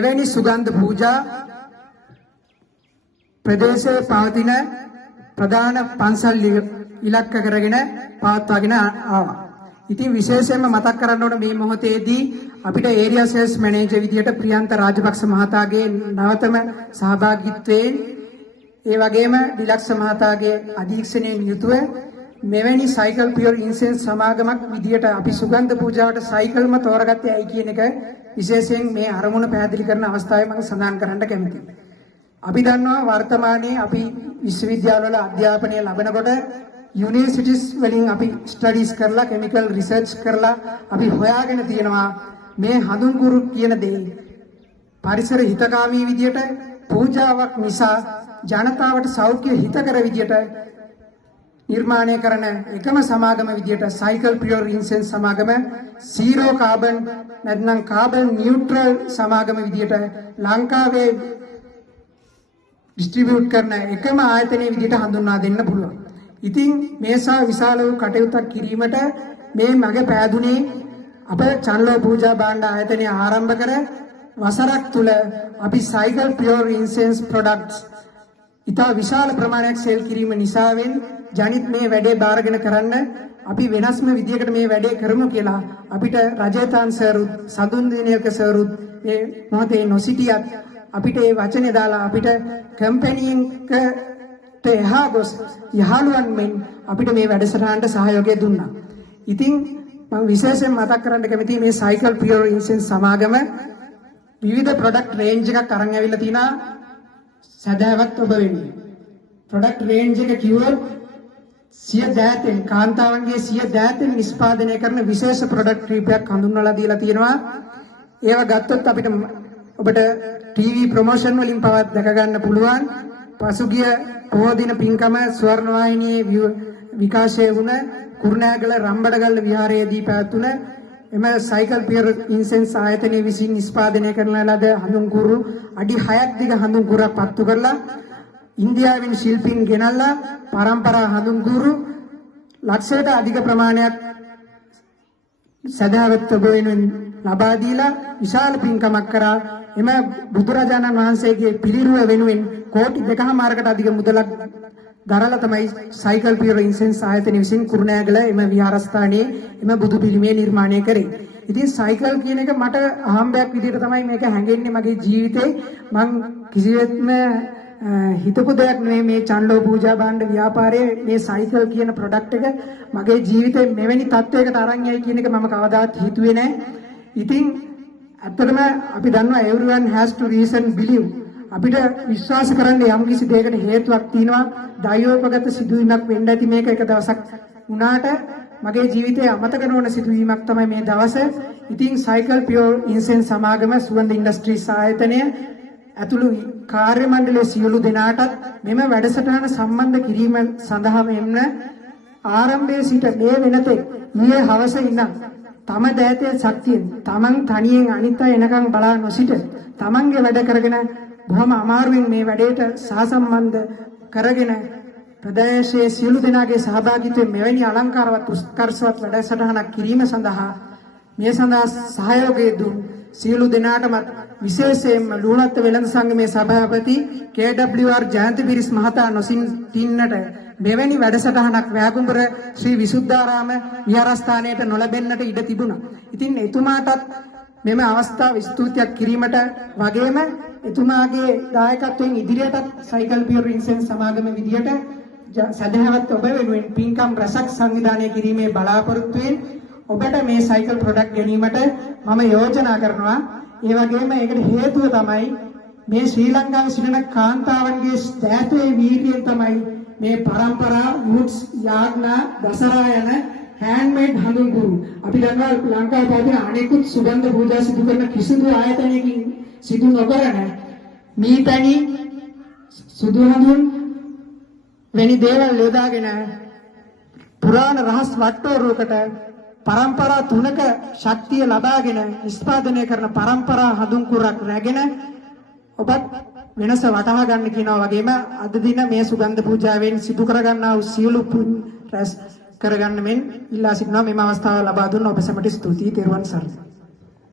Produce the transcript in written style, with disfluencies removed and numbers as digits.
මෙවැනි සුගන්ධ පූජා ප්‍රදේශයේ පවතින ප්‍රධාන පන්සල් ඉලක්ක කරගෙන පවත්වාගෙන ආවා. ඉතින් විශේෂයෙන්ම මතක් කරන්න ඕන මේ මොහොතේදී අපිට ඒරියා සේල්ස් මැනේජර් විදියට ප්‍රියන්ත රාජපක්ෂ මහතාගේ නවතම සහභාගීත්වයෙන් ඒ වගේම ඩිලක්ස් මහතාගේ අධීක්ෂණයෙන් යුතුව මෙවැනි සයිකල් පියර් ඉන්සෙන්ස් සමාගමක් විදියට අපි සුගන්ධ පූජාවට සයිකල්ම තෝරගත්තේ ඇයි කියන එක විශේෂයෙන් මේ අරමුණ පැහැදිලි කරන අවස්ථාවේ මම සඳහන් කරන්න කැමතියි. අපි දන්නවා වර්තමානයේ අපි විශ්වවිද්‍යාලවල අධ්‍යාපනය ලබනකොට යුනිවර්සිටිස් වලින් අපි ස්ටඩීස් කරලා කෙමිකල් රිසර්ච් කරලා අපි හොයාගෙන තියෙනවා මේ හඳුන්කුරු කියන දේ පරිසර හිතකාමී විදියට පූජාවක් නිසා ජනතාවට සෞඛ්‍ය හිතකර විදියට නිර්මාණය කරන එකම සමාගම විදියට සයිකල් පියර් ඉන්සෙන්ස් සමාගම සීරෝ කාබන් නැත්නම් කාබන් නියුට්‍රල් සමාගම විදියට ලංකාවේ ඩිස්ට්‍රිබියුට් කරන එකම ආයතනයේ විදියට හඳුන්වා දෙන්න පුළුවන්. ඉතින් මේසා විශාල වූ කටයුත්තක් කිරීමට මේ මග පෑදුනේ අප චන්ලෝ පූජා භාණ්ඩ ආයතනය ආරම්භ කර වසරක් තුල අපි සයිකල් පියර් ඉන්සෙන්ස් ප්‍රොඩක්ට්ස් ඉතා විශාල ප්‍රමාණයක් සේල් කිරීම නිසාවෙන් ජනිත් මේ වැඩේ බාරගෙන කරන්න අපි වෙනස්ම විදියකට මේ වැඩේ කරමු කියලා අපිට රජේතාන් සර්ුත් සඳුන් දිනයක සර්ුත් මේ මොහොතේ නොසිටියත් අපිට මේ වචනේ දාලා අපිට කැම්පේනින්ග්කට එහා ගොස් යහළුවන් මෙන් අපිට මේ වැඩසටහනට සහයෝගය දුන්නා. ඉතින් මම විශේෂයෙන් මතක් කරන්න කැමතියි මේ සයිකල් පියර් ඉන්සෙන්ස් සමාගම විවිධ ප්‍රොඩක්ට් රේන්ජ් එකක් අරන් ඇවිල්ලා තිනා සදාවත් ඔබ වෙන්නේ. ප්‍රොඩක්ට් රේන්ජ් එක කිව්වොත් සිය දෑතෙන් කාන්තාවන්ගේ සිය දෑතෙන් නිෂ්පාදනය කරන විශේෂ ප්‍රොඩක්ට් ක්‍රීපයක් හඳුන්වලා දීලා තියෙනවා. ඒවා ගත්තොත් අපිට ඔබට ටීවී ප්‍රොමෝෂන් වලින් පවත් දැක ගන්න පුළුවන්. පසුගිය පොහොය දින පින්කම ස්වර්ණ වාහිනියේ විකාශය වුණ කුරුණෑගල රම්බඩගල්ල විහාරයේදී පැවැත්වුණ එම සයිකල් පියර් ඉන්සෙන්ස් ආයතනයේ විසින් නිෂ්පාදනය කරන ලද හඳුන්කුරු අඩි 6ක් දිග හඳුන්කුරක් පත්තු කරලා ඉන්දියාවෙන් ශිල්පීන් ගෙනල්ලා පරම්පරා හඳුන්කුරු ලක්ෂයට අධික ප්‍රමාණයක් සදාවත් ඔබ වෙනුවෙන් ලබා දීලා විශාල පින්කමක් කරා. එම බුදුරජාණන් වහන්සේගේ පිළිරුව වෙනුවෙන් කෝටි 2.5කට අධික මුදලක් දරලා තමයි සයිකල් පියර් ඉන්සෙන්ස් ආයතනය විසින් කුරුණෑගල එම විහාරස්ථානයේ එම බුදු පිළිමය නිර්මාණය කරේ. ඉතින් සයිකල් කියන එක මට අහම්බයක් විදිහට තමයි මේක හැංගෙන්නේ මගේ ජීවිතේ. මං කිසිවෙත්ම හිතපු දෙයක් නෙවෙයි මේ චන්ලෝ පූජා භාණ්ඩ ව්‍යාපාරයේ මේ සයිකල් කියන ප්‍රොඩක්ට් එක මගේ ජීවිතේ මෙවැනි තත්වයකට අරන් යයි කියන එක මම කවදාවත් හිතුවේ නැහැ. ඉතින් ඇත්තටම අපි දන්නවා everyone has to reason believe. අපිට විශ්වාස කරන්න යම් කිසි දෙයකට හේතුවක් තියෙනවා. දෛවෝපගත සිදුවීමක් වෙන්න ඇති මේක එක දවසක් වුණාට මගේ ජීවිතයේ අමතක නොවන සිදුවීමක් තමයි මේ දවස. ඉතින් සයිකල් පියර් ඉන්සෙන්ස් සමාගම සුවඳ ඉන්ඩස්ට්‍රීස් ආයතනය ඇතුළු කාර්ය මණ්ඩලයේ සියලු දෙනාටත් මෙම වැඩසටහන සම්බන්ධ කිරීම සඳහා මෙන්න ආරම්භයේ සිට මේ වෙනතෙක් ඊයේ හවස ඉඳන් තම දෑතේ ශක්තියෙන් තමන් තනියෙන් අනිත් අය එනකන් බලා නොසිට තමන්ගේ වැඩ කරගෙන බොහොම අමාරුවෙන් මේ වැඩේට සහසම්බන්ධ කරගෙන ප්‍රදේශයේ සියලු දෙනාගේ සහභාගීත්වයෙන් මෙවැනි අලංකාරවත් උත්කර්ෂවත් වැඩසටහනක් කිරීම සඳහා මේ සඳහා සහයෝගය දුන් සියලු දෙනාටම විශේෂයෙන්ම ලුණත් වෙළඳ සංගමේ සභාපති KWR ජයන්තපිරිස් මහතා නොසිටින්නට මෙවැනි වැඩසටහනක් වැගුඹුර ශ්‍රී විසුද්ධාරාම විහාරස්ථානයට නොලැබෙන්නට ඉඩ තිබුණා. ඉතින් එතුමාටත් මෙම අවස්ථාව ස්තුතියක් කිරීමට වගේම එතුමාගේ දායකත්වයෙන් ඉදිරියටත් සයිකල් පියර් ඉන්සෙන්ස් සමාගම විදියට සදහවත් ඔබ වෙනුවෙන් පින්කම් රසක් සංවිධානය කිරීමේ බලාපොරොත්තුවෙන් ඔබට මේ සයිකල් ප්‍රොඩක්ට් ගැනීමට මම යෝජනා කරනවා. ඒ වගේම ඒකට හේතුව තමයි මේ ශ්‍රී ලංකාවේ සිටින කාන්තාවන්ගේ ස්ථාතයේ වීර්යයෙන් තමයි මේ පරම්පරා වුඩ්ස් යාග්නා දසරා යන හෑන්ඩ්මේඩ් හඳුන්කුරු අපි දන්නවා ලංකාවේ පවතින අනෙකුත් සුගන්ධ පූජා සිදු කරන කිසිදු ආයතනයකින් සිදු නොකරන මීපැණි සුදු හඳුන් වැනි දේවල් යොදාගෙන පුරාණ රහස් වට්ටෝරුවකට පරම්පරා 3ක ශක්තිය ලබාගෙන නිෂ්පාදනය කරන පරම්පරා හඳුන්කුරක් රැගෙන ඔබත් වෙනස වටහා ගන්න කියනවා. වගේම අද දින මේ සුගන්ධ පූජාවෙන් සිදු කරගන්නා වූ සියලු පුන් රැස් කරගන්න මෙන් ඉල්ලා සිටිනවා. මේ අවස්ථාව ලබා දුන්න ඔබ සැමට ස්තුතියි. තෙරුවන් සරණයි.